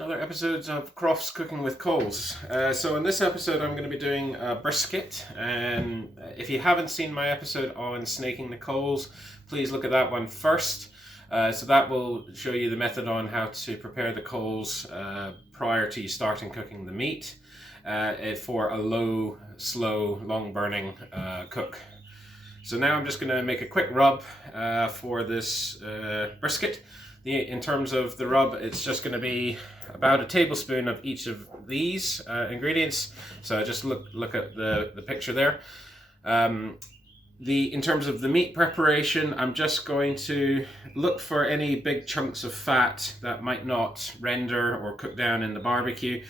another episode of Crofts Cooking with Coals. So in this episode I'm going to be doing a brisket, and if you haven't seen my episode on snaking the coals, please look at that one first. So that will show you the method on how to prepare the coals prior to you starting cooking the meat for a low, slow, long burning cook. So now I'm just going to make a quick rub for this brisket. In terms of the rub, it's just going to be about a tablespoon of each of these ingredients. So just look at the picture there. In terms of the meat preparation, I'm just going to look for any big chunks of fat that might not render or cook down in the barbecue.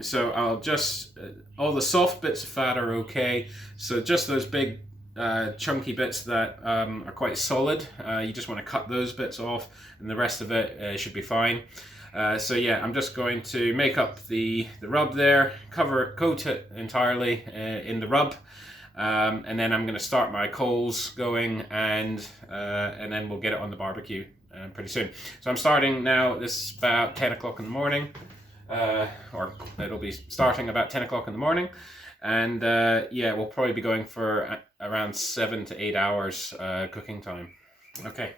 So I'll just, all the soft bits of fat are okay. So just those big chunky bits that are quite solid, you just want to cut those bits off, and the rest of it should be fine. So yeah, I'm just going to make up the rub there, coat it entirely in the rub, and then I'm going to start my coals going, and then we'll get it on the barbecue pretty soon. So I'm starting now. This is about 10 o'clock in the morning, or it'll be starting about 10 o'clock in the morning. And yeah, we'll probably be going for around 7 to 8 hours cooking time. Okay.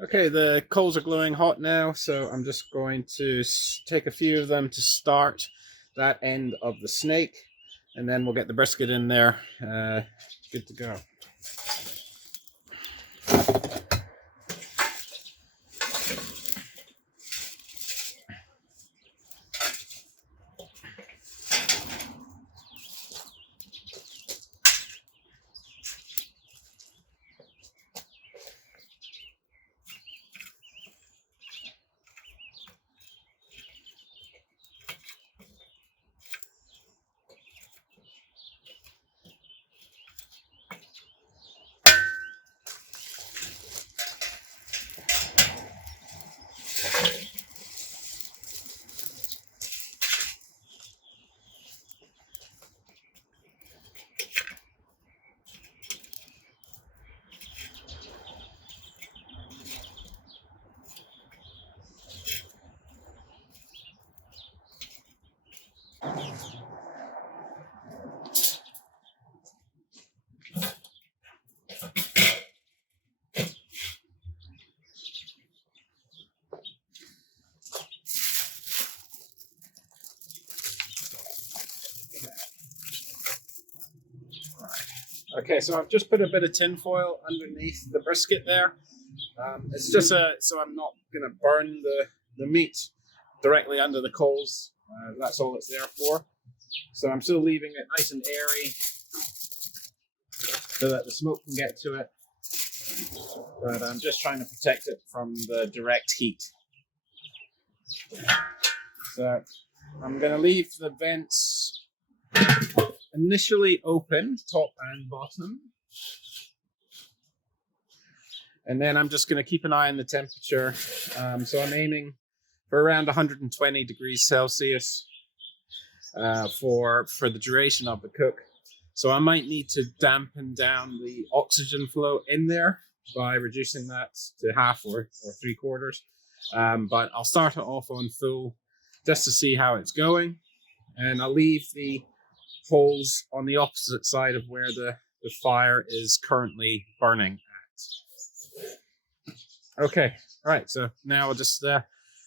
Okay, the coals are glowing hot now, so I'm just going to take a few of them to start that end of the snake, and then we'll get the brisket in there, good to go. Okay, so I've just put a bit of tin foil underneath the brisket there. It's just so I'm not going to burn the meat directly under the coals. That's all it's there for. So I'm still leaving it nice and airy so that the smoke can get to it. But I'm just trying to protect it from the direct heat. So I'm going to leave the vents initially open, top and bottom. And then I'm just going to keep an eye on the temperature. So I'm aiming for around 120 degrees Celsius for the duration of the cook. So I might need to dampen down the oxygen flow in there by reducing that to half or 3/4. But I'll start it off on full just to see how it's going. And I'll leave the holes on the opposite side of where the fire is currently burning at. Okay, all right, so now I'll just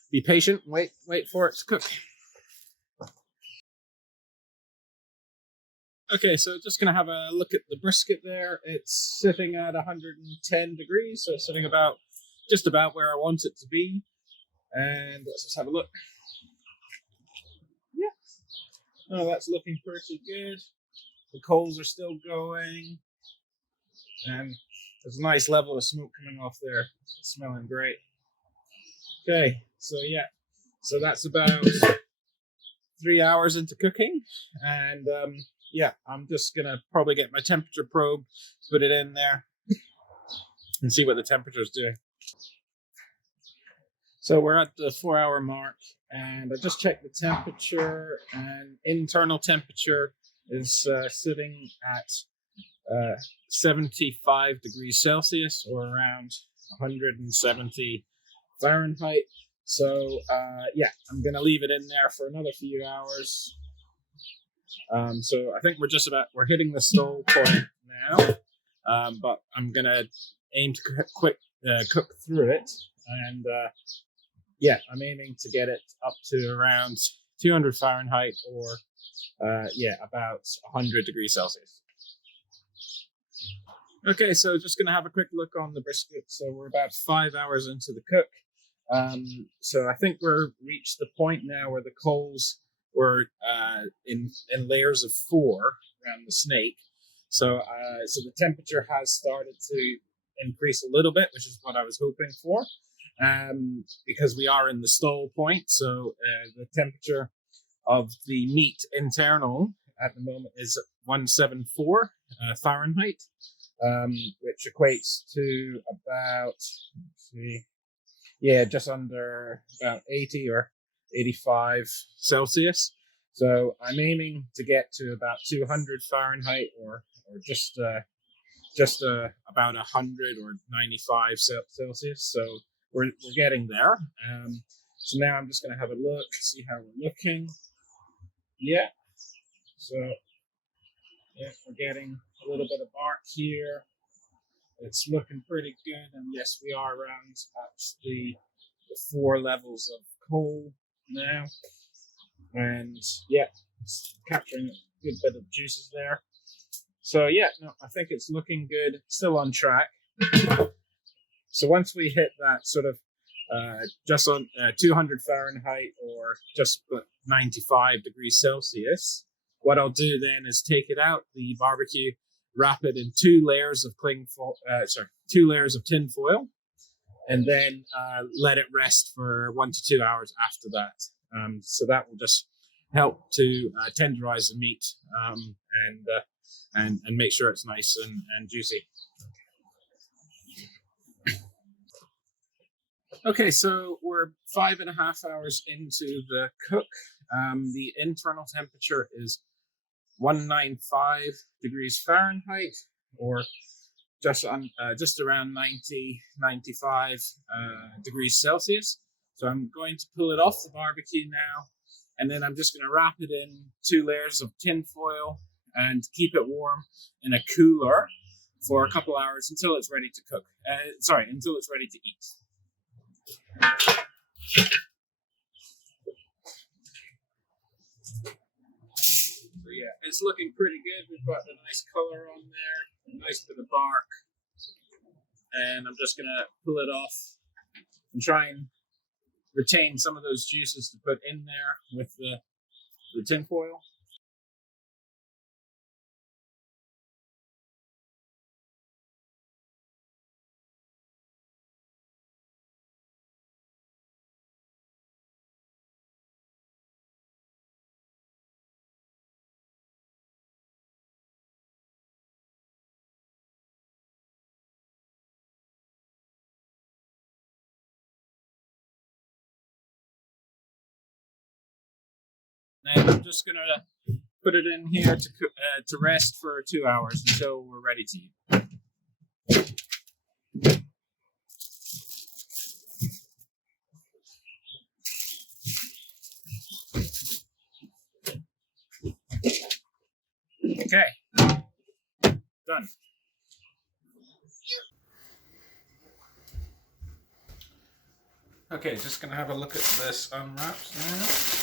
be patient, wait for it to cook. Okay, so just going to have a look at the brisket there. It's sitting at 110 degrees, so it's sitting just about where I want it to be. And let's just have a look. Yeah. Oh, that's looking pretty good. The coals are still going. And there's a nice level of smoke coming off there. It's smelling great. Okay, so yeah. So that's about 3 hours into cooking. And yeah, I'm just going to probably get my temperature probe, put it in there, and see what the temperature is doing. So we're at the 4-hour mark, and I just checked the temperature, and internal temperature is sitting at 75 degrees Celsius, or around 170 Fahrenheit. So yeah, I'm going to leave it in there for another few hours. So I think we're hitting the stall point now, but I'm going to aim to cook through it. And yeah, I'm aiming to get it up to around 200 Fahrenheit or yeah, about 100 degrees Celsius. Okay, so just going to have a quick look on the brisket. So we're about 5 hours into the cook. So I think we're reached the point now where the coals were in layers of 4 around the snake. So so the temperature has started to increase a little bit, which is what I was hoping for, because we are in the stall point. So the temperature of the meat internal at the moment is 174 Fahrenheit, which equates to about, let's see, yeah, just under about 80 or 85 Celsius. So I'm aiming to get to about 200 Fahrenheit or just about 100 or 95 Celsius. So we're getting there. So now I'm just going to have a look, see how we're looking. Yeah. So yeah, we're getting a little bit of bark here. It's looking pretty good, and yes, we are around at the 4 levels of coal now, and yeah, it's capturing a good bit of juices there. So yeah, no, I think it's looking good, still on track. So once we hit that sort of just on 200 Fahrenheit or just 95 degrees Celsius, what I'll do then is take it out the barbecue, wrap it in 2 layers of 2 layers of tin foil, and then let it rest for 1 to 2 hours after that. So that will just help to tenderize the meat and make sure it's nice and juicy. Okay, so we're 5.5 hours into the cook. The internal temperature is 195 degrees Fahrenheit, or just around 95 degrees Celsius. So I'm going to pull it off the barbecue now, and then I'm just going to wrap it in 2 layers of tin foil and keep it warm in a cooler for a couple hours until it's ready to cook. Until it's ready to eat. So yeah, it's looking pretty good. We've got a nice color on there, a nice bit of bark. And I'm just gonna pull it off and try and retain some of those juices to put in there with the tin foil. And I'm just gonna put it in here to rest for 2 hours until we're ready to eat. Okay, done. Okay, just gonna have a look at this unwrapped now.